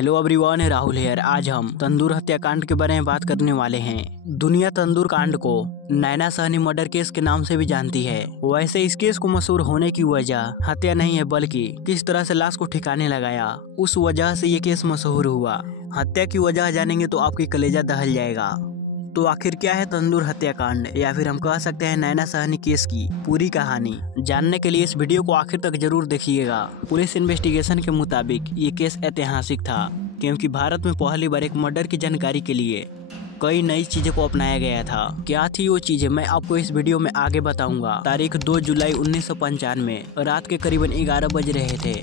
Hello everyone, Rahul hair. आज हम तंदूर हत्याकांड के बारे में बात करने वाले हैं। दुनिया तंदूर कांड को नैना सहनी मर्डर केस के नाम से भी जानती है। वैसे इस केस को मशहूर होने की वजह हत्या नहीं है, बल्कि किस तरह से लाश को ठिकाने लगाया, उस वजह से ये केस मशहूर हुआ। हत्या की वजह जानेंगे तो आपकी कलेजा दहल जाएगा। तो आखिर क्या है तंदूर हत्याकांड, या फिर हम कह सकते हैं नैना सहनी केस की पूरी कहानी। जानने के लिए इस वीडियो को आखिर तक जरूर देखिएगा। पुलिस इन्वेस्टिगेशन के मुताबिक ये केस ऐतिहासिक था, क्योंकि भारत में पहली बार एक मर्डर की जानकारी के लिए कई नई चीजों को अपनाया गया था। क्या थी वो चीजें, मैं आपको इस वीडियो में आगे बताऊंगा। तारीख 2 जुलाई 1995 रात के करीबन 11 बज रहे थे।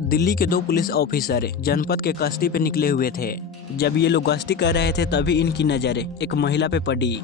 दिल्ली के दो पुलिस ऑफिसर जनपद के कश्ती पे निकले हुए थे। जब ये लोग गश्ती कर रहे थे तभी इनकी नजर एक महिला पे पड़ी,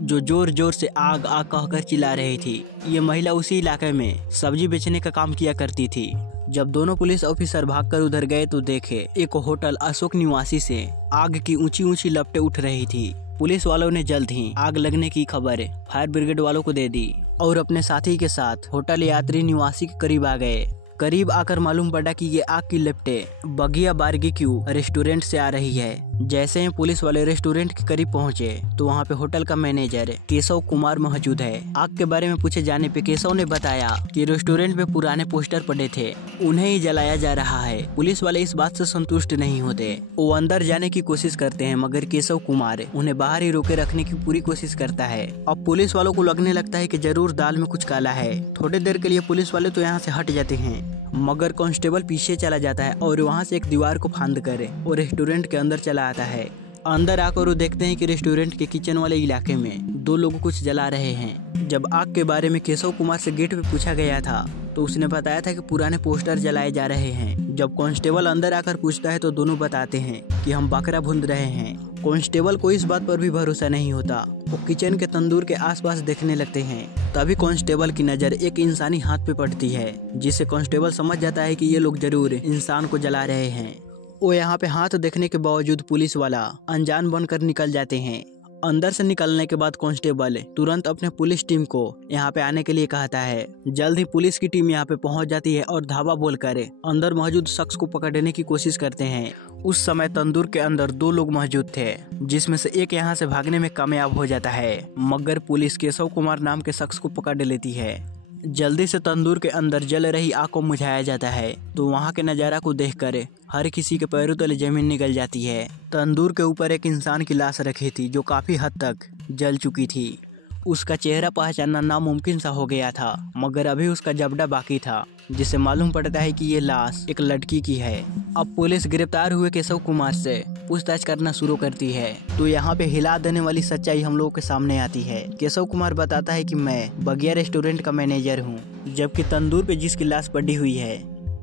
जो जोर जोर से आग आग कहकर चिल्ला रही थी। ये महिला उसी इलाके में सब्जी बेचने का काम किया करती थी। जब दोनों पुलिस ऑफिसर भागकर उधर गए तो देखे एक होटल अशोक निवासी से आग की ऊंची ऊंची लपटें उठ रही थी। पुलिस वालों ने जल्द ही आग लगने की खबर फायर ब्रिगेड वालों को दे दी और अपने साथी के साथ होटल यात्री निवासी के करीब आ गए। करीब आकर मालूम पड़ा कि ये आग की लपटें बगिया बारबेक्यू रेस्टोरेंट से आ रही है। जैसे ही पुलिस वाले रेस्टोरेंट के करीब पहुंचे तो वहां पे होटल का मैनेजर केशव कुमार मौजूद है। आग के बारे में पूछे जाने पे केशव ने बताया कि रेस्टोरेंट में पुराने पोस्टर पड़े थे, उन्हें ही जलाया जा रहा है। पुलिस वाले इस बात से संतुष्ट नहीं होते, वो अंदर जाने की कोशिश करते हैं, मगर केशव कुमार उन्हें बाहर ही रोके रखने की पूरी कोशिश करता है। अब पुलिस वालों को लगने लगता है कि जरूर दाल में कुछ काला है। थोड़ी देर के लिए पुलिस वाले तो यहाँ से हट जाते हैं, मगर कांस्टेबल पीछे चला जाता है और वहां से एक दीवार को फांद कर और रेस्टोरेंट के अंदर चला आता है। अंदर आकर वो देखते हैं कि रेस्टोरेंट के किचन वाले इलाके में दो लोग कुछ जला रहे हैं। जब आग के बारे में केशव कुमार से गेट पे पूछा गया था तो उसने बताया था कि पुराने पोस्टर जलाए जा रहे हैं। जब कांस्टेबल अंदर आकर पूछता है तो दोनों बताते हैं कि हम बकरा भून रहे हैं। कांस्टेबल को इस बात पर भी भरोसा नहीं होता, वो किचन के तंदूर के आसपास देखने लगते हैं। तभी कांस्टेबल की नजर एक इंसानी हाथ पे पड़ती है, जिससे कांस्टेबल समझ जाता है कि ये लोग जरूर इंसान को जला रहे हैं। वो यहाँ पे हाथ देखने के बावजूद पुलिस वाला अनजान बनकर निकल जाते हैं। अंदर से निकलने के बाद कांस्टेबल तुरंत अपने पुलिस टीम को यहाँ पे आने के लिए कहता है। जल्द ही पुलिस की टीम यहाँ पे पहुँच जाती है और धावा बोलकर अंदर मौजूद शख्स को पकड़ने की कोशिश करते हैं। उस समय तंदूर के अंदर दो लोग मौजूद थे, जिसमें से एक यहाँ से भागने में कामयाब हो जाता है, मगर पुलिस केशव कुमार नाम के शख्स को पकड़ लेती है। जल्दी से तंदूर के अंदर जल रही आग को बुझाया जाता है, तो वहाँ के नज़ारा को देखकर हर किसी के पैरों तले जमीन निकल जाती है। तंदूर के ऊपर एक इंसान की लाश रखी थी, जो काफी हद तक जल चुकी थी। उसका चेहरा पहचानना नामुमकिन सा हो गया था, मगर अभी उसका जबड़ा बाकी था, जिससे मालूम पड़ता है कि ये लाश एक लड़की की है। अब पुलिस गिरफ्तार हुए केशव कुमार से पूछताछ करना शुरू करती है, तो यहाँ पे हिला देने वाली सच्चाई हम लोगों के सामने आती है। केशव कुमार बताता है कि मैं बगिया रेस्टोरेंट का मैनेजर हूँ, जबकि तंदूर पे जिसकी लाश पड़ी हुई है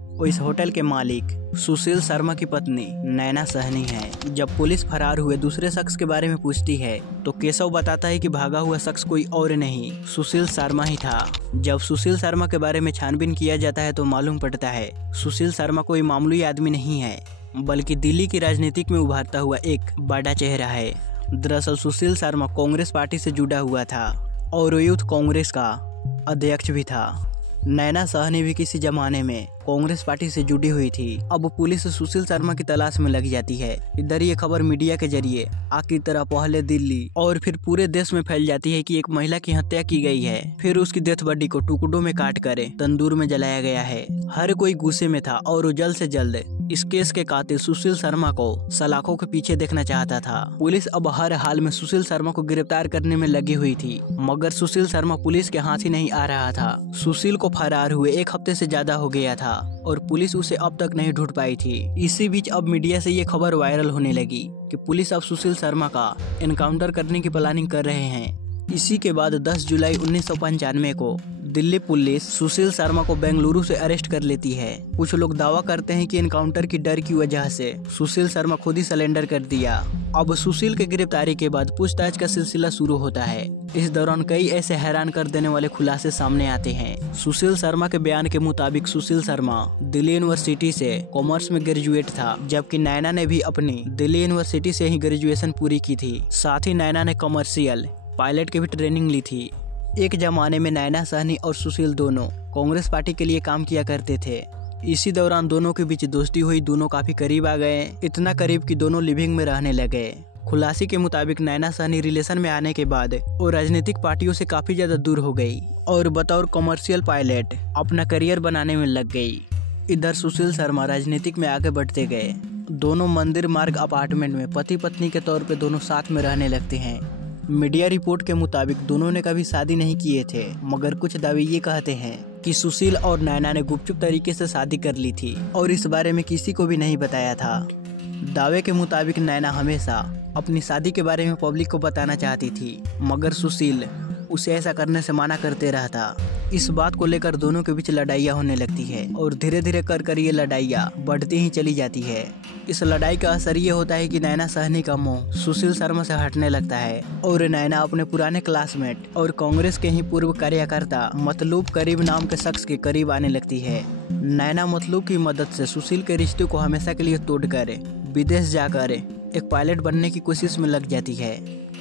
वो इस होटल के मालिक सुशील शर्मा की पत्नी नैना सहनी है। जब पुलिस फरार हुए दूसरे शख्स के बारे में पूछती है तो केशव बताता है कि भागा हुआ शख्स कोई और नहीं, सुशील शर्मा ही था। जब सुशील शर्मा के बारे में छानबीन किया जाता है तो मालूम पड़ता है सुशील शर्मा कोई मामूली आदमी नहीं है, बल्कि दिल्ली की राजनीतिक में उभरता हुआ एक बड़ा चेहरा है। दरअसल सुशील शर्मा कांग्रेस पार्टी से जुड़ा हुआ था और यूथ कांग्रेस का अध्यक्ष भी था। नैना सहनी भी किसी जमाने में कांग्रेस पार्टी से जुड़ी हुई थी। अब पुलिस सुशील शर्मा की तलाश में लग जाती है। इधर ये खबर मीडिया के जरिए आग की तरह पहले दिल्ली और फिर पूरे देश में फैल जाती है कि एक महिला की हत्या की गई है, फिर उसकी डेथ बॉडी को टुकड़ों में काट कर तंदूर में जलाया गया है। हर कोई गुस्से में था और वो जल्द से जल्द इस केस के कातिल सुशील शर्मा को सलाखों के पीछे देखना चाहता था। पुलिस अब हर हाल में सुशील शर्मा को गिरफ्तार करने में लगी हुई थी, मगर सुशील शर्मा पुलिस के हाथ ही नहीं आ रहा था। सुशील को फरार हुए 1 हफ्ते से ज्यादा हो गया था और पुलिस उसे अब तक नहीं ढूंढ पाई थी। इसी बीच अब मीडिया से ये खबर वायरल होने लगी कि पुलिस अब सुशील शर्मा का एनकाउंटर करने की प्लानिंग कर रहे हैं। इसी के बाद 10 जुलाई 1995 को दिल्ली पुलिस सुशील शर्मा को बेंगलुरु से अरेस्ट कर लेती है। कुछ लोग दावा करते हैं कि एनकाउंटर की डर की वजह से सुशील शर्मा खुद ही सरेंडर कर दिया। अब सुशील के गिरफ्तारी के बाद पूछताछ का सिलसिला शुरू होता है। इस दौरान कई ऐसे हैरान कर देने वाले खुलासे सामने आते हैं। सुशील शर्मा के बयान के मुताबिक सुशील शर्मा दिल्ली यूनिवर्सिटी से कॉमर्स में ग्रेजुएट था, जबकि नैना ने भी अपनी दिल्ली यूनिवर्सिटी से ही ग्रेजुएशन पूरी की थी। साथ ही नैना ने कमर्शियल पायलट की भी ट्रेनिंग ली थी। एक जमाने में नैना सहनी और सुशील दोनों कांग्रेस पार्टी के लिए काम किया करते थे। इसी दौरान दोनों के बीच दोस्ती हुई, दोनों काफी करीब आ गए, इतना करीब कि दोनों लिविंग में रहने लगे। खुलासे के मुताबिक नैना सहनी रिलेशन में आने के बाद वो राजनीतिक पार्टियों से काफी ज्यादा दूर हो गई और बतौर कमर्शियल पायलट अपना करियर बनाने में लग गई। इधर सुशील शर्मा राजनीतिक में आगे बढ़ते गए। दोनों मंदिर मार्ग अपार्टमेंट में पति पत्नी के तौर पे दोनों साथ में रहने लगते हैं। मीडिया रिपोर्ट के मुताबिक दोनों ने कभी शादी नहीं किए थे, मगर कुछ दावे ये कहते हैं कि सुशील और नैना ने गुपचुप तरीके से शादी कर ली थी और इस बारे में किसी को भी नहीं बताया था। दावे के मुताबिक नैना हमेशा अपनी शादी के बारे में पब्लिक को बताना चाहती थी, मगर सुशील उसे ऐसा करने से मना करते रहता। इस बात को लेकर दोनों के बीच लड़ाइयाँ होने लगती है और धीरे धीरे कर ये लड़ाइयाँ बढ़ती ही चली जाती है। इस लड़ाई का असर ये होता है कि नैना सहनी का मोह सुशील शर्मा से हटने लगता है और नैना अपने पुराने क्लासमेट और कांग्रेस के ही पूर्व कार्यकर्ता मतलूब करीम नाम के शख्स के करीब आने लगती है। नैना मतलूब की मदद से सुशील के रिश्ते को हमेशा के लिए तोड़कर विदेश जाकर एक पायलट बनने की कोशिश में लग जाती है,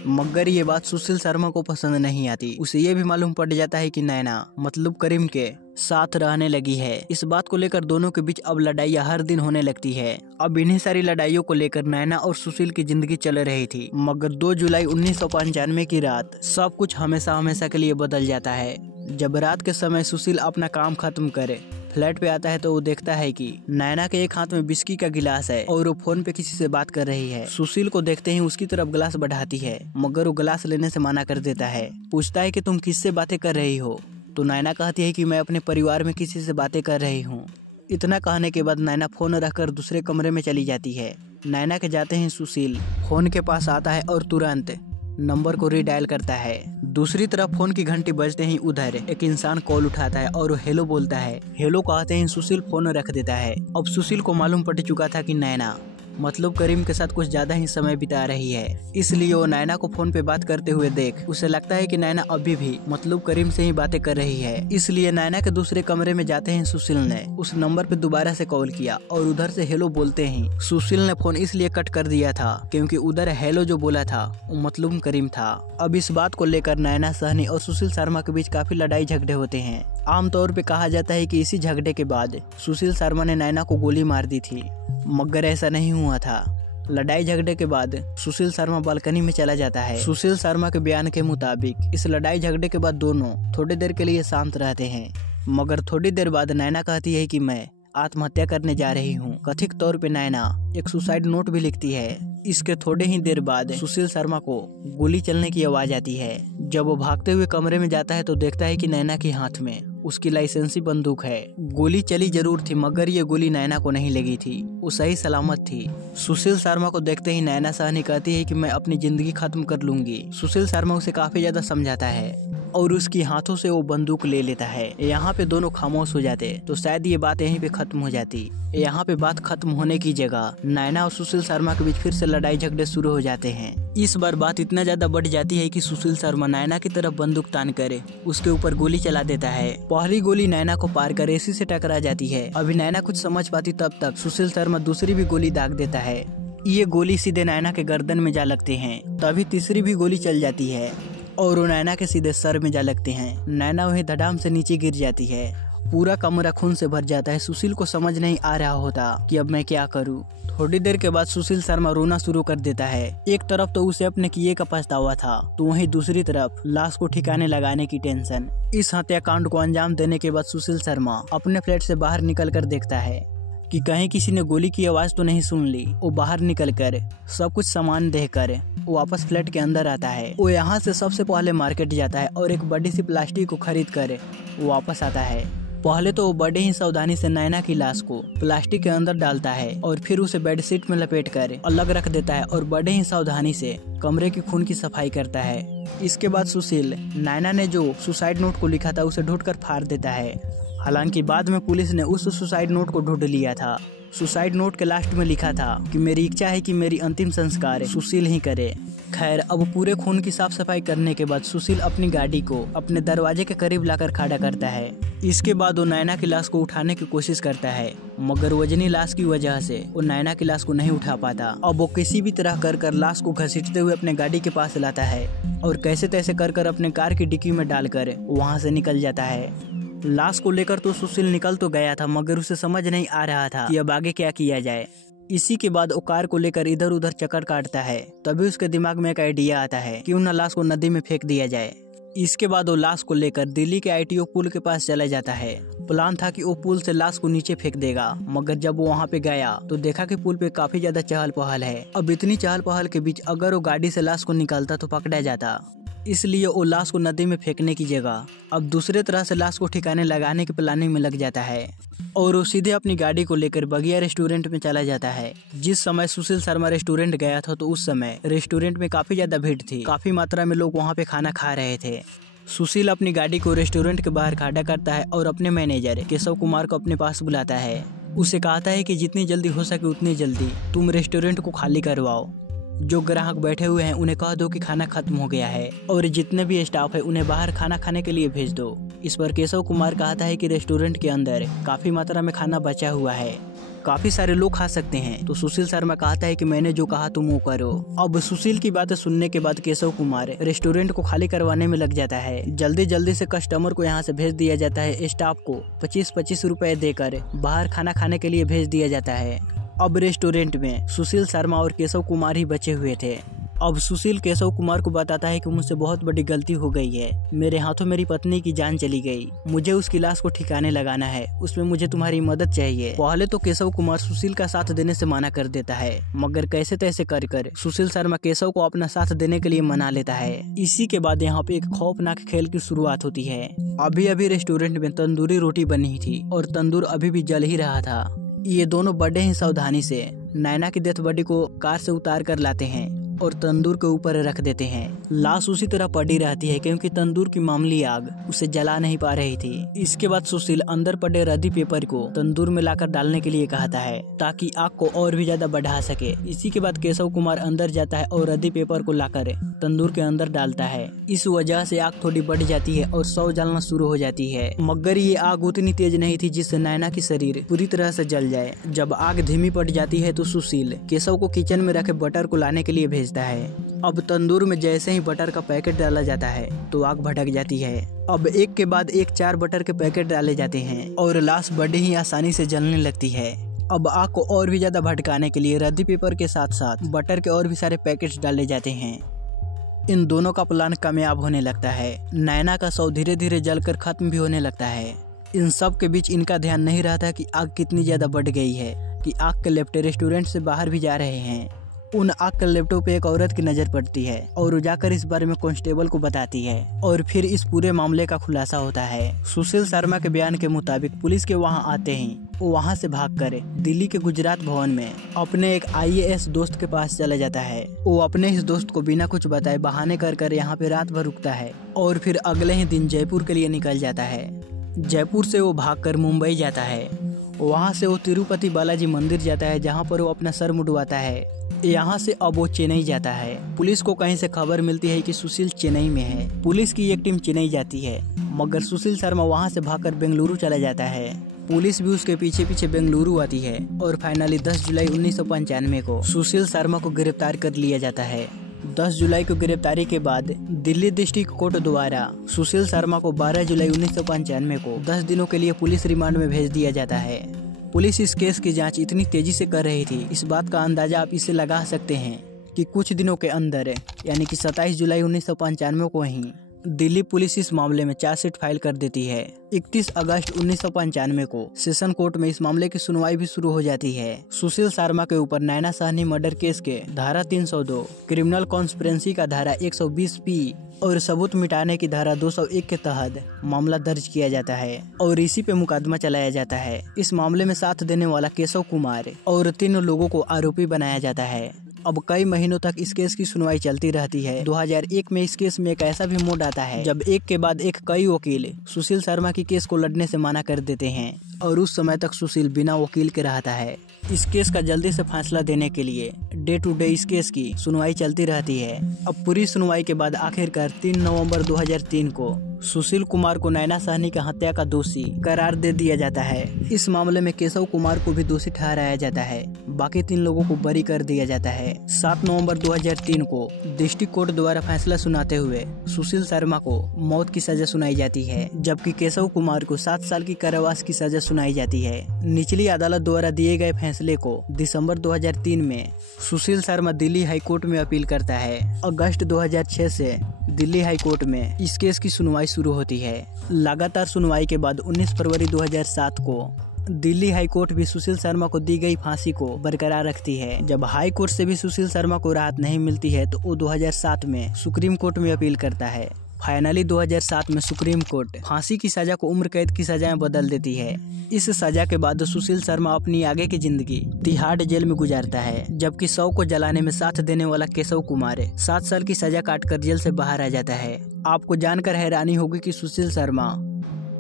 मगर ये बात सुशील शर्मा को पसंद नहीं आती। उसे ये भी मालूम पड़ जाता है कि नैना मतलब करीम के साथ रहने लगी है। इस बात को लेकर दोनों के बीच अब लड़ाइयाँ हर दिन होने लगती है। अब इन्हीं सारी लड़ाइयों को लेकर नैना और सुशील की जिंदगी चल रही थी, मगर 2 जुलाई 1995 की रात सब कुछ हमेशा हमेशा के लिए बदल जाता है। जब रात के समय सुशील अपना काम खत्म करे फ्लैट पे आता है तो वो देखता है कि नैना के एक हाथ में बिस्की का गिलास है और वो फोन पे किसी से बात कर रही है। सुशील को देखते ही उसकी तरफ गिलास बढ़ाती है, मगर वो गिलास लेने से मना कर देता है। पूछता है कि तुम किससे बातें कर रही हो, तो नैना कहती है कि मैं अपने परिवार में किसी से बातें कर रही हूँ। इतना कहने के बाद नैना फोन रखकर दूसरे कमरे में चली जाती है। नैना के जाते ही सुशील फोन के पास आता है और तुरंत नंबर को रीडायल करता है। दूसरी तरफ फोन की घंटी बजते ही उधर एक इंसान कॉल उठाता है और हेलो बोलता है। हेलो कहते ही सुशील फोन रख देता है। अब सुशील को मालूम पड़ चुका था कि नैना मतलब करीम के साथ कुछ ज्यादा ही समय बिता रही है, इसलिए वो नैना को फोन पे बात करते हुए देख उसे लगता है कि नैना अभी भी मतलब करीम से ही बातें कर रही है। इसलिए नैना के दूसरे कमरे में जाते ही सुशील ने उस नंबर पे दोबारा से कॉल किया और उधर से हेलो बोलते ही सुशील ने फोन इसलिए कट कर दिया था क्योंकि उधर हेलो जो बोला था वो मतलब करीम था। अब इस बात को लेकर नैना सहनी और सुशील शर्मा के बीच काफी लड़ाई झगड़े होते हैं। आमतौर पे कहा जाता है कि इसी झगड़े के बाद सुशील शर्मा ने नैना को गोली मार दी थी, मगर ऐसा नहीं हुआ था। लड़ाई झगड़े के बाद सुशील शर्मा बालकनी में चला जाता है। सुशील शर्मा के बयान के मुताबिक इस लड़ाई झगड़े के बाद दोनों थोड़ी देर के लिए शांत रहते हैं, मगर थोड़ी देर बाद नैना कहती है कि मैं आत्महत्या करने जा रही हूँ। कथित तौर पे नैना एक सुसाइड नोट भी लिखती है। इसके थोड़े ही देर बाद सुशील शर्मा को गोली चलने की आवाज आती है। जब वो भागते हुए कमरे में जाता है तो देखता है कि नैना के हाथ में उसकी लाइसेंसी बंदूक है। गोली चली जरूर थी, मगर ये गोली नैना को नहीं लगी थी, वो सही सलामत थी। सुशील शर्मा को देखते ही नैना सहनी कहती है कि मैं अपनी जिंदगी खत्म कर लूंगी। सुशील शर्मा उसे काफी ज्यादा समझाता है और उसकी हाथों से वो बंदूक ले लेता है। यहाँ पे दोनों खामोश हो जाते तो शायद ये बात यहीं पे खत्म हो जाती। यहाँ पे बात खत्म होने की जगह नैना और सुशील शर्मा के बीच फिर से लड़ाई झगड़े शुरू हो जाते हैं। इस बार बात इतना ज्यादा बढ़ जाती है कि सुशील शर्मा नैना की तरफ बंदूक तान कर उसके ऊपर गोली चला देता है। पहली गोली नैना को पार कर एसी से टकरा जाती है। अभी नैना कुछ समझ पाती तब तक सुशील शर्मा दूसरी भी गोली दाग देता है। ये गोली सीधे नैना के गर्दन में जा लगते हैं। तभी तीसरी भी गोली चल जाती है और वो नैना के सीधे सर में जा लगते हैं। नैना वहीं धड़ाम से नीचे गिर जाती है। पूरा कमरा खून से भर जाता है। सुशील को समझ नहीं आ रहा होता कि अब मैं क्या करूं। थोड़ी देर के बाद सुशील शर्मा रोना शुरू कर देता है। एक तरफ तो उसे अपने किए का पछतावा था, तो वहीं दूसरी तरफ लाश को ठिकाने लगाने की टेंशन। इस हत्याकांड को अंजाम देने के बाद सुशील शर्मा अपने फ्लैट से बाहर निकल कर देखता है कि कहीं किसी ने गोली की आवाज तो नहीं सुन ली। वो बाहर निकल कर सब कुछ सामान देखकर वापस फ्लैट के अंदर आता है। वो यहाँ से सबसे पहले मार्केट जाता है और एक बड़ी सी प्लास्टिक को खरीद कर वापस आता है। पहले तो वो बड़े ही सावधानी से नैना की लाश को प्लास्टिक के अंदर डालता है और फिर उसे बेडशीट में लपेट कर अलग रख देता है और बड़े ही सावधानी से कमरे की खून की सफाई करता है। इसके बाद सुशील नैना ने जो सुसाइड नोट को लिखा था उसे ढूंढकर फाड़ देता है। हालांकि बाद में पुलिस ने उस सुसाइड नोट को ढूंढ लिया था। सुसाइड नोट के लास्ट में लिखा था कि मेरी इच्छा है कि मेरी अंतिम संस्कार सुशील ही करे। खैर, अब पूरे खून की साफ सफाई करने के बाद सुशील अपनी गाड़ी को अपने दरवाजे के करीब लाकर खड़ा करता है। इसके बाद वो नैना की लाश को उठाने की कोशिश करता है, मगर वजनी लाश की वजह से वो नैना की लाश को नहीं उठा पाता। अब वो किसी भी तरह कर लाश को घसीटते हुए अपने गाड़ी के पास लाता है और कैसे तैसे कर अपने कार की डिक्की में डालकर वहाँ से निकल जाता है। लाश को लेकर तो सुशील निकल तो गया था, मगर उसे समझ नहीं आ रहा था कि अब आगे क्या किया जाए। इसी के बाद वो कार को लेकर इधर उधर चक्कर काटता है। तभी उसके दिमाग में एक आइडिया आता है कि उन लाश को नदी में फेंक दिया जाए। इसके बाद वो लाश को लेकर दिल्ली के ITO पुल के पास चला जाता है। प्लान था कि वो पुल से लाश को नीचे फेंक देगा, मगर जब वो वहाँ पे गया तो देखा कि पुल पे काफी ज्यादा चहल पहल है। अब इतनी चहल पहल के बीच अगर वो गाड़ी से लाश को निकालता तो पकड़ा जाता, इसलिए वो लाश को नदी में फेंकने की जगह अब दूसरे तरह से लाश को ठिकाने लगाने की प्लानिंग में लग जाता है और वो सीधे अपनी गाड़ी को लेकर बगिया रेस्टोरेंट में चला जाता है। जिस समय सुशील शर्मा रेस्टोरेंट गया था तो उस समय रेस्टोरेंट में काफी ज्यादा भीड़ थी, काफी मात्रा में लोग वहाँ पे खाना खा रहे थे। सुशील अपनी गाड़ी को रेस्टोरेंट के बाहर खड़ा करता है और अपने मैनेजर केशव कुमार को अपने पास बुलाता है। उसे कहता है कि जितनी जल्दी हो सके उतनी जल्दी तुम रेस्टोरेंट को खाली करवाओ। जो ग्राहक बैठे हुए हैं उन्हें कह दो कि खाना खत्म हो गया है और जितने भी स्टाफ है उन्हें बाहर खाना खाने के लिए भेज दो। इस पर केशव कुमार कहता है कि रेस्टोरेंट के अंदर काफी मात्रा में खाना बचा हुआ है, काफी सारे लोग खा सकते हैं। तो सुशील शर्मा कहता है कि मैंने जो कहा तुम वो करो। अब सुशील की बातें सुनने के बाद केशव कुमार रेस्टोरेंट को खाली करवाने में लग जाता है। जल्दी जल्दी से कस्टमर को यहाँ से भेज दिया जाता है। स्टाफ को 25-25 रुपए देकर बाहर खाना खाने के लिए भेज दिया जाता है। अब रेस्टोरेंट में सुशील शर्मा और केशव कुमार ही बचे हुए थे। अब सुशील केशव कुमार को बताता है कि मुझसे बहुत बड़ी गलती हो गई है, मेरे हाथों मेरी पत्नी की जान चली गई, मुझे उसकी लाश को ठिकाने लगाना है, उसमें मुझे तुम्हारी मदद चाहिए। पहले तो केशव कुमार सुशील का साथ देने से मना कर देता है, मगर कैसे तैसे कर सुशील शर्मा केशव को अपना साथ देने के लिए मना लेता है। इसी के बाद यहाँ पे एक खौफनाक खेल की शुरुआत होती है। अभी अभी रेस्टोरेंट में तंदूरी रोटी बनी थी और तंदूर अभी भी जल ही रहा था। ये दोनों बड़े ही सावधानी से नैना की डेथ बॉडी को कार से उतार कर लाते हैं और तंदूर के ऊपर रख देते हैं। लाश उसी तरह पड़ी रहती है क्योंकि तंदूर की मामूली आग उसे जला नहीं पा रही थी। इसके बाद सुशील अंदर पड़े रद्दी पेपर को तंदूर में लाकर डालने के लिए कहता है ताकि आग को और भी ज्यादा बढ़ा सके। इसी के बाद केशव कुमार अंदर जाता है और रद्दी पेपर को लाकर तंदूर के अंदर डालता है। इस वजह से आग थोड़ी बढ़ जाती है और शव जलना शुरू हो जाती है, मगर ये आग उतनी तेज नहीं थी जिससे नैना की शरीर पूरी तरह से जल जाए। जब आग धीमी पड़ जाती है तो सुशील केशव को किचन में रखे बटर को लाने के लिए भेजता है। अब तंदूर में जैसे ही बटर का पैकेट डाला जाता है तो आग भड़क जाती है। अब एक के बाद एक 4 बटर के पैकेट डाले जाते हैं और लाश बड़ी ही आसानी से जलने लगती है। अब आग को और भी ज्यादा भड़काने के लिए रद्दी पेपर के साथ साथ बटर के और भी सारे पैकेट्स डाले जाते हैं। इन दोनों का प्लान कामयाब होने लगता है। नैना का शव धीरे धीरे जलकर खत्म भी होने लगता है। इन सब के बीच इनका ध्यान नहीं रहता कि आग कितनी ज्यादा बढ़ गई है कि आग के लपटे रेस्टोरेंट से बाहर भी जा रहे हैं। उन आग के लपटों पे एक औरत की नजर पड़ती है और वो जाकर इस बारे में कांस्टेबल को बताती है और फिर इस पूरे मामले का खुलासा होता है। सुशील शर्मा के बयान के मुताबिक पुलिस के वहां आते ही वो वहां से भागकर दिल्ली के गुजरात भवन में अपने एक IAS दोस्त के पास चला जाता है। वो अपने इस दोस्त को बिना कुछ बताए बहाने कर यहाँ पे रात भर रुकता है और फिर अगले ही दिन जयपुर के लिए निकल जाता है। जयपुर से वो भागकर मुंबई जाता है। वहाँ से वो तिरुपति बालाजी मंदिर जाता है जहाँ पर वो अपना सर मुड़वाता है। यहाँ से अब वो चेन्नई जाता है। पुलिस को कहीं से खबर मिलती है कि सुशील चेन्नई में है। पुलिस की एक टीम चेन्नई जाती है, मगर सुशील शर्मा वहाँ से भागकर बेंगलुरु चला जाता है। पुलिस भी उसके पीछे पीछे बेंगलुरु आती है और फाइनली 10 जुलाई 1995 को सुशील शर्मा को गिरफ्तार कर लिया जाता है। 10 जुलाई को गिरफ्तारी के बाद दिल्ली डिस्ट्रिक्ट कोर्ट द्वारा सुशील शर्मा को 12 जुलाई 1995 को 10 दिनों के लिए पुलिस रिमांड में भेज दिया जाता है। पुलिस इस केस की जांच इतनी तेजी से कर रही थी, इस बात का अंदाजा आप इससे लगा सकते हैं कि कुछ दिनों के अंदर यानी कि 27 जुलाई 1995 को ही दिल्ली पुलिस इस मामले में चार्जशीट फाइल कर देती है। 31 अगस्त 1995 को सेशन कोर्ट में इस मामले की सुनवाई भी शुरू हो जाती है। सुशील शर्मा के ऊपर नैना साहनी मर्डर केस के धारा 302, क्रिमिनल कॉन्स्पिरेंसी का धारा 120P और सबूत मिटाने की धारा 201 के तहत मामला दर्ज किया जाता है और इसी पे मुकदमा चलाया जाता है। इस मामले में साथ देने वाला केशव कुमार और 3 लोगों को आरोपी बनाया जाता है। अब कई महीनों तक इस केस की सुनवाई चलती रहती है। 2001 में इस केस में एक ऐसा भी मोड़ आता है जब एक के बाद एक कई वकील सुशील शर्मा की केस को लड़ने से मना कर देते हैं और उस समय तक सुशील बिना वकील के रहता है। इस केस का जल्दी से फैसला देने के लिए डे टू डे इस केस की सुनवाई चलती रहती है। अब पूरी सुनवाई के बाद आखिरकार 3 नवंबर 2003 को सुशील कुमार को नैना साहनी की हत्या का दोषी करार दे दिया जाता है। इस मामले में केशव कुमार को भी दोषी ठहराया जाता है। बाकी 3 लोगों को बरी कर दिया जाता है। 7 नवंबर 2003 को डिस्ट्रिक्ट कोर्ट द्वारा फैसला सुनाते हुए सुशील शर्मा को मौत की सजा सुनाई जाती है, जबकि केशव कुमार को 7 साल की कारावास की सजा सुनाई जाती है। निचली अदालत द्वारा दिए गए फैसले को दिसंबर 2003 में सुशील शर्मा दिल्ली हाईकोर्ट में अपील करता है। अगस्त 2006 से दिल्ली हाईकोर्ट में इस केस की सुनवाई शुरू होती है। लगातार सुनवाई के बाद 19 फरवरी 2007 को दिल्ली हाईकोर्ट भी सुशील शर्मा को दी गई फांसी को बरकरार रखती है। जब हाई कोर्ट से भी सुशील शर्मा को राहत नहीं मिलती है तो वो 2007 में सुप्रीम कोर्ट में अपील करता है। फाइनली 2007 में सुप्रीम कोर्ट फांसी की सजा को उम्र कैद की सजा में बदल देती है। इस सजा के बाद सुशील शर्मा अपनी आगे की जिंदगी तिहाड़ जेल में गुजारता है, जबकि शव को जलाने में साथ देने वाला केशव कुमार 7 साल की सजा काटकर जेल से बाहर आ जाता है। आपको जानकर हैरानी होगी कि सुशील शर्मा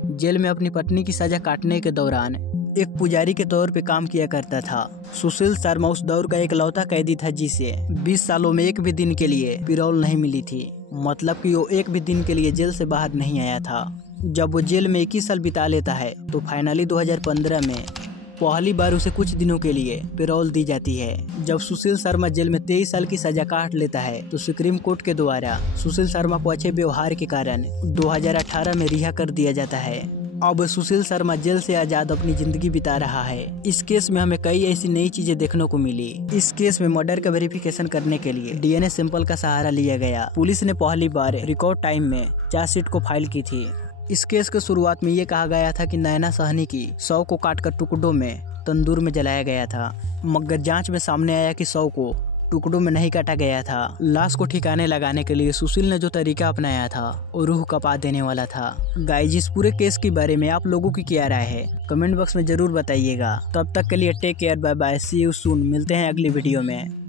जेल में अपनी पत्नी की सजा काटने के दौरान एक पुजारी के तौर पे काम किया करता था। सुशील शर्मा उस दौर का एकलौता कैदी था जिसे 20 सालों में एक भी दिन के लिए पैरोल नहीं मिली थी, मतलब कि वो एक भी दिन के लिए जेल से बाहर नहीं आया था। जब वो जेल में 21 साल बिता लेता है तो फाइनली 2015 में पहली बार उसे कुछ दिनों के लिए पैरोल दी जाती है। जब सुशील शर्मा जेल में 23 साल की सजा काट लेता है तो सुप्रीम कोर्ट के द्वारा सुशील शर्मा को अच्छे व्यवहार के कारण 2018 में रिहा कर दिया जाता है। अब सुशील शर्मा जेल से आजाद अपनी जिंदगी बिता रहा है। इस केस में हमें कई ऐसी नई चीजें देखने को मिली। इस केस में मर्डर का वेरिफिकेशन करने के लिए डीएनए सैंपल का सहारा लिया गया। पुलिस ने पहली बार रिकॉर्ड टाइम में चार्जशीट को फाइल की थी। इस केस के शुरुआत में ये कहा गया था कि नैना साहनी की शव को काटकर टुकड़ों में तंदूर में जलाया गया था, मगर जांच में सामने आया कि शव को टुकड़ों में नहीं काटा गया था। लाश को ठिकाने लगाने के लिए सुशील ने जो तरीका अपनाया था वो रूह कपा देने वाला था। गाइस, इस पूरे केस के बारे में आप लोगों की क्या राय है कमेंट बॉक्स में जरूर बताइएगा। तब तक के लिए take care, bye bye, see you soon. मिलते हैं अगली वीडियो में।